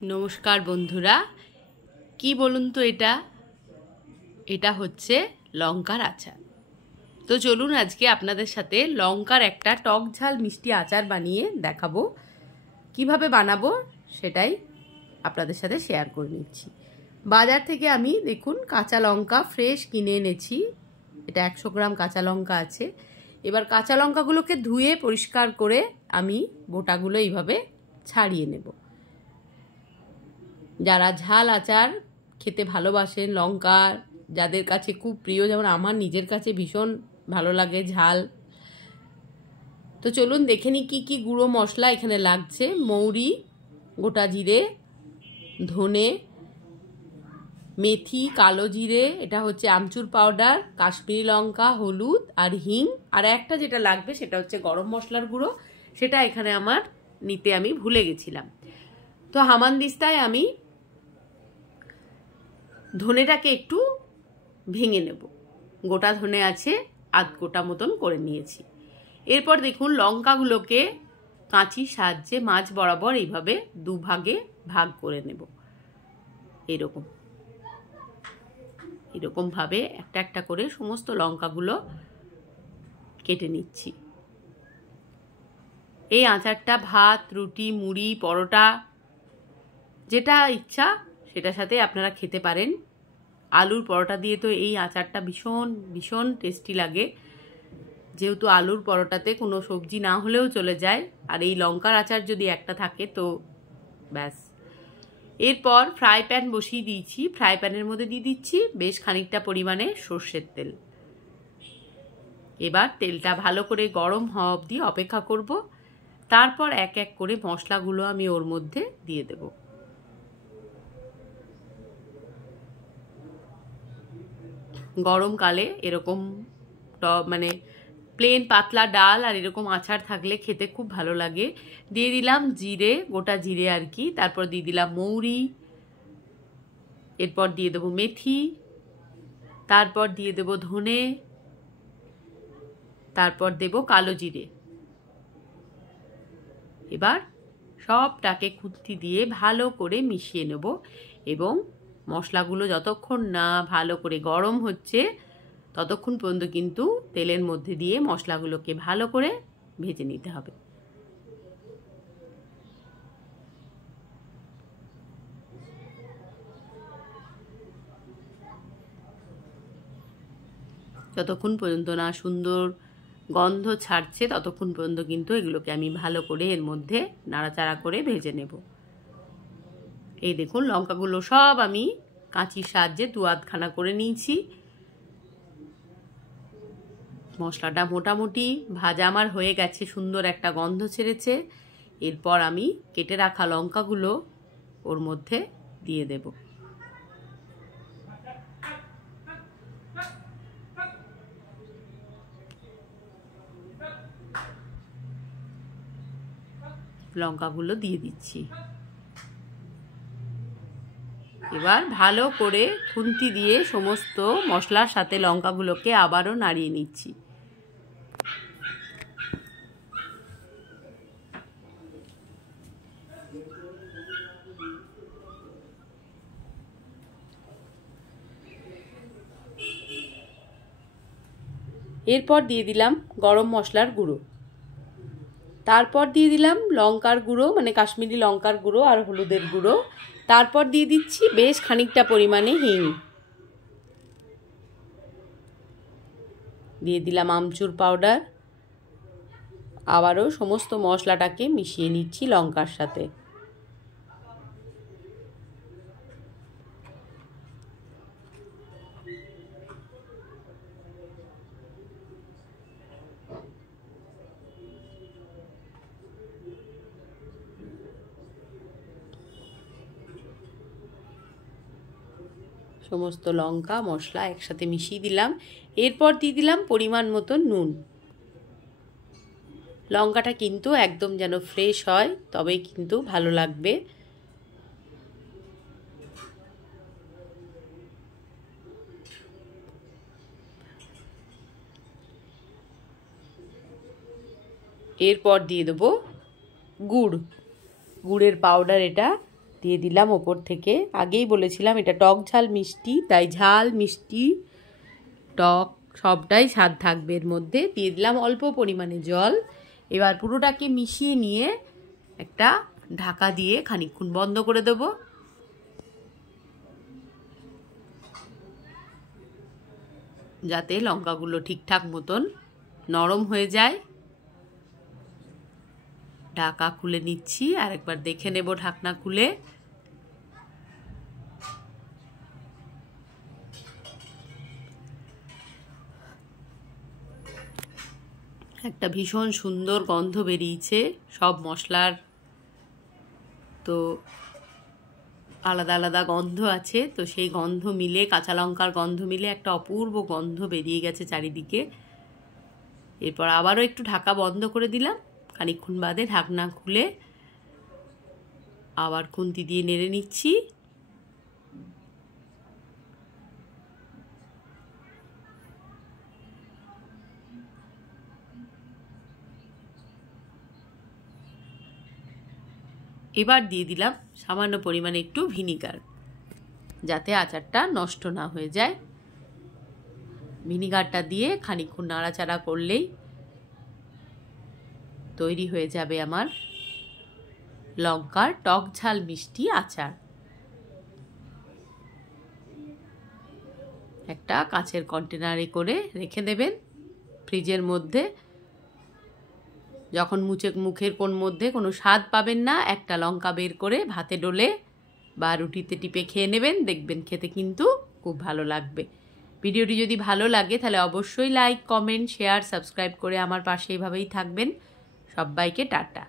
নমস্কার বন্ধুরা, কি বলুন তো এটা হচ্ছে লঙ্কার আচার। তো চলুন আজকে আপনাদের সাথে লঙ্কার একটা টক ঝাল মিষ্টি আচার বানিয়ে দেখাবো। কিভাবে বানাবো সেটাই আপনাদের সাথে শেয়ার করে নিচ্ছি। বাজার থেকে আমি দেখুন কাঁচা লঙ্কা ফ্রেশ কিনে এনেছি। এটা 100 গ্রাম কাঁচা লঙ্কা আছে। এবার কাঁচা লঙ্কাগুলোকে ধুয়ে পরিষ্কার করে আমি বোটাগুলো এইভাবে ছাড়িয়ে নেব। যারা ঝাল আচার খেতে ভালোবাসেন, লঙ্কা যাদের কাছে খুব প্রিয়, যেমন আমার নিজের কাছে ভীষণ ভালো লাগে ঝাল। তো চলুন দেখে নিই কী কী গুঁড়ো মশলা এখানে লাগছে। মৌরি, গোটা জিরে, ধনে, মেথি, কালো জিরে, এটা হচ্ছে আমচুর পাউডার, কাশ্মীরি লঙ্কা, হলুদ আর হিং। আর একটা যেটা লাগবে সেটা হচ্ছে গরম মশলার গুঁড়ো, সেটা এখানে আমার নিতে আমি ভুলে গেছিলাম। তো হামানদিস্তায় আমি ধনেটাকে একটু ভেঙে নেব। গোটা ধনে আছে, আধ গোটা মতন করে নিয়েছি। এরপর দেখুন লঙ্কাগুলোকে কাঁচির সাহায্যে মাঝ বরাবর এইভাবে দুভাগে ভাগ করে নেব। এরকম ভাবে একটা একটা করে সমস্ত লঙ্কাগুলো কেটে নিচ্ছি। এই আচারটা ভাত, রুটি, মুড়ি, পরোটা যেটা ইচ্ছা সেটার সাথে আপনারা খেতে পারেন। আলুর পরোটা দিয়ে তো এই আচারটা ভীষণ ভীষণ টেস্টি লাগে। যেহেতু আলুর পরোটাতে কোনো সবজি না হলেও চলে যায়, আর এই লঙ্কার আচার যদি একটা থাকে তো ব্যাস। এরপর ফ্রাই প্যান বসিয়ে দিয়েছি। ফ্রাই প্যানের মধ্যে দিয়ে দিচ্ছি বেশ খানিকটা পরিমাণে সর্ষের তেল। এবার তেলটা ভালো করে গরম হওয়া অবধি অপেক্ষা করব। তারপর এক এক করে মশলাগুলো আমি ওর মধ্যে দিয়ে দেব। গরমকালে এরকম মানে প্লেন পাতলা ডাল আর এরকম আচার থাকলে খেতে খুব ভালো লাগে। দিয়ে দিলাম জিরে, গোটা জিরে আর কি। তারপর দিয়ে দিলাম মৌরি, এরপর দিয়ে দেবো মেথি, তারপর দিয়ে দেবো ধনে, তারপর দেব কালো জিরে। এবার সবটাকে খুন্তি দিয়ে ভালো করে মিশিয়ে নেব এবং মশলাগুলো যতক্ষণ না ভালো করে গরম হচ্ছে ততক্ষণ পর্যন্ত কিন্তু তেলের মধ্যে দিয়ে মশলাগুলোকে ভালো করে ভেজে নিতে হবে। যতক্ষণ পর্যন্ত না সুন্দর গন্ধ ছাড়ছে ততক্ষণ পর্যন্ত কিন্তু এগুলোকে আমি ভালো করে এর মধ্যে নাড়াচাড়া করে ভেজে নেব। এই দেখুন লঙ্কাগুলো সব আমি কাঁচির সাহায্যে দু আধখানা করে নিয়েছি। মশলাটা মোটামুটি ভাজা আমার হয়ে গেছে, সুন্দর একটা গন্ধ ছেড়েছে। এরপর আমি কেটে রাখা লঙ্কাগুলো ওর মধ্যে দিয়ে দেব। লঙ্কাগুলো দিয়ে দিচ্ছি। এবার ভালো করে খুন্তি দিয়ে সমস্ত মশলার সাথে লঙ্কাগুলোকে আবারও নাড়িয়ে নিচ্ছি। এরপর দিয়ে দিলাম গরম মশলার গুঁড়ো, তারপর দিয়ে দিলাম লঙ্কার গুঁড়ো মানে কাশ্মীরি লঙ্কার গুঁড়ো আর হলুদের গুঁড়ো, তারপর দিয়ে দিচ্ছি বেশ খানিকটা পরিমাণে হিং, দিয়ে দিলাম আমচুর পাউডার। আবারও সমস্ত মশলাটাকে মিশিয়ে নিচ্ছি লঙ্কার সাথে। সমস্ত লঙ্কা মশলা একসাথে মিশিয়ে দিলাম। এরপর দিয়ে দিলাম পরিমাণ মতো নুন। লঙ্কাটা কিন্তু একদম যেন ফ্রেশ হয় তবেই কিন্তু ভালো লাগবে। এরপর দিয়ে দেবো গুড়ের পাউডার। এটা দিয়ে দিলাম ওপর থেকে। আগেই বলেছিলাম এটা টক ঝাল মিষ্টি, তাই ঝাল মিষ্টি টক সবটাই স্বাদ থাকবে এর মধ্যে। দিয়ে দিলাম অল্প পরিমাণে জল। এবার পুরোটাকে মিশিয়ে নিয়ে একটা ঢাকা দিয়ে খানিকক্ষণ বন্ধ করে দেবো, যাতে লঙ্কাগুলো ঠিকঠাক মতন নরম হয়ে যায়। ঢাকা খুলে নিচ্ছি, আর একবার দেখে নেব ঢাকনা খুলে। একটা ভীষণ সুন্দর গন্ধ বেরিয়েছে সব মশলার, তো আলাদা আলাদা গন্ধ আছে, তো সেই গন্ধ মিলে, কাঁচা লঙ্কার গন্ধ মিলে একটা অপূর্ব গন্ধ বেরিয়ে গেছে চারিদিকে। এরপর আবারও একটু ঢাকা বন্ধ করে দিলাম। খানিকক্ষণ বাদে ঢাকনা খুলে আবার খুন্তি দিয়ে নেড়ে নিচ্ছি। এবার দিয়ে দিলাম সামান্য পরিমাণে একটু ভিনিগার, যাতে আচারটা নষ্ট না হয়ে যায়। ভিনিগারটা দিয়ে খানিকক্ষণ নাড়াচাড়া করলেই তৈরি হয়ে যাবে আমার লঙ্কার টক ঝাল মিষ্টি আচার। একটা কাঁচের কন্টেনারে করে রেখে দেবেন ফ্রিজের মধ্যে। যখন মুখের কোণ মধ্যে কোনো স্বাদ পাবেন না, একটা লঙ্কা বের করে ভাতে ডলে বা রুটিতে টিপে খেয়ে নেবেন, দেখবেন খেতে কিন্তু খুব ভালো লাগবে। ভিডিওটি যদি ভালো লাগে তাহলে অবশ্যই লাইক, কমেন্ট, শেয়ার, সাবস্ক্রাইব করে আমার পাশে এইভাবেই থাকবেন। সবাইকে টাটা।